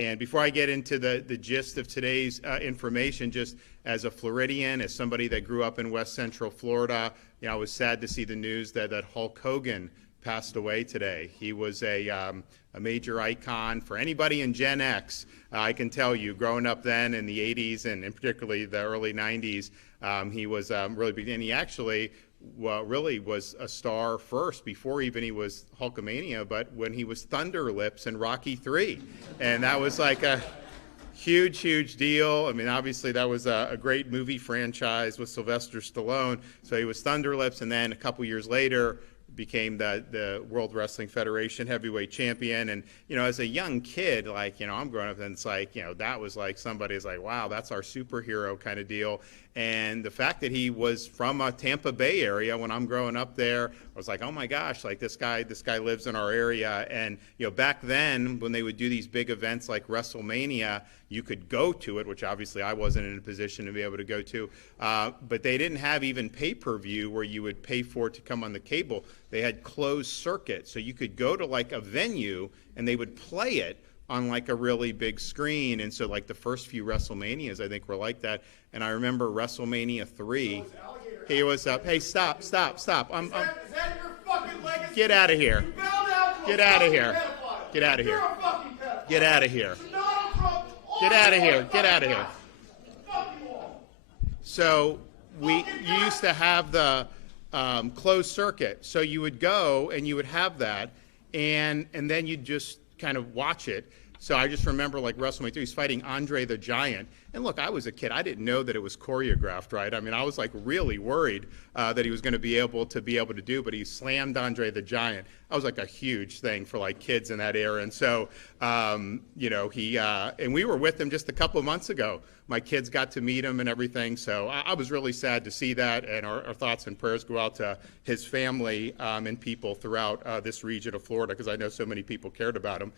And before I get into the gist of today's information, just as a Floridian, as somebody that grew up in West Central Florida, I was sad to see the news that Hulk Hogan passed away today. He was a major icon for anybody in Gen X. I can tell you, growing up then in the 80s and particularly the early 90s, he was really big. And he actually really was a star first before even he was Hulkamania, but when he was Thunder Lips in Rocky III. And that was like a huge deal. I mean, obviously that was a great movie franchise with Sylvester Stallone. So he was Thunder Lips, and then a couple years later became the World Wrestling Federation heavyweight champion. And, as a young kid, I'm growing up and it's like, that was like somebody's like, wow, that's our superhero kind of deal. And the fact that he was from a Tampa Bay area when I'm growing up there, I was like, oh my gosh, like this guy lives in our area. And, back then when they would do these big events like WrestleMania, you could go to it, which obviously I wasn't in a position to be able to go to, but they didn't have even pay-per-view where you would pay for it to come on the cable. They had closed circuit, so you could go to like a venue and they would play it on like a really big screen. And so like the first few WrestleManias I think were like that. And I remember WrestleMania 3. He was up. Hey, stop. Is that your fucking legacy? Get out of here. You bow down to a Get out of here. pedophile. Get out of here. You're a fucking pedophile. Get out of here. Donald Trump, Get out of here. Get out of here. Fuck you all. So you used to have the closed circuit. So you would go and you would have that, and then you'd just kind of watch it. So I just remember like WrestleMania 3, he's fighting Andre the Giant. And look, I was a kid. I didn't know that it was choreographed, right? I mean, I was like really worried that he was going to be able to do, but he slammed Andre the Giant. That was like a huge thing for like kids in that era. And so, and we were with him just a couple of months ago. My kids got to meet him and everything. So I was really sad to see that. And our thoughts and prayers go out to his family and people throughout this region of Florida, because I know so many people cared about him.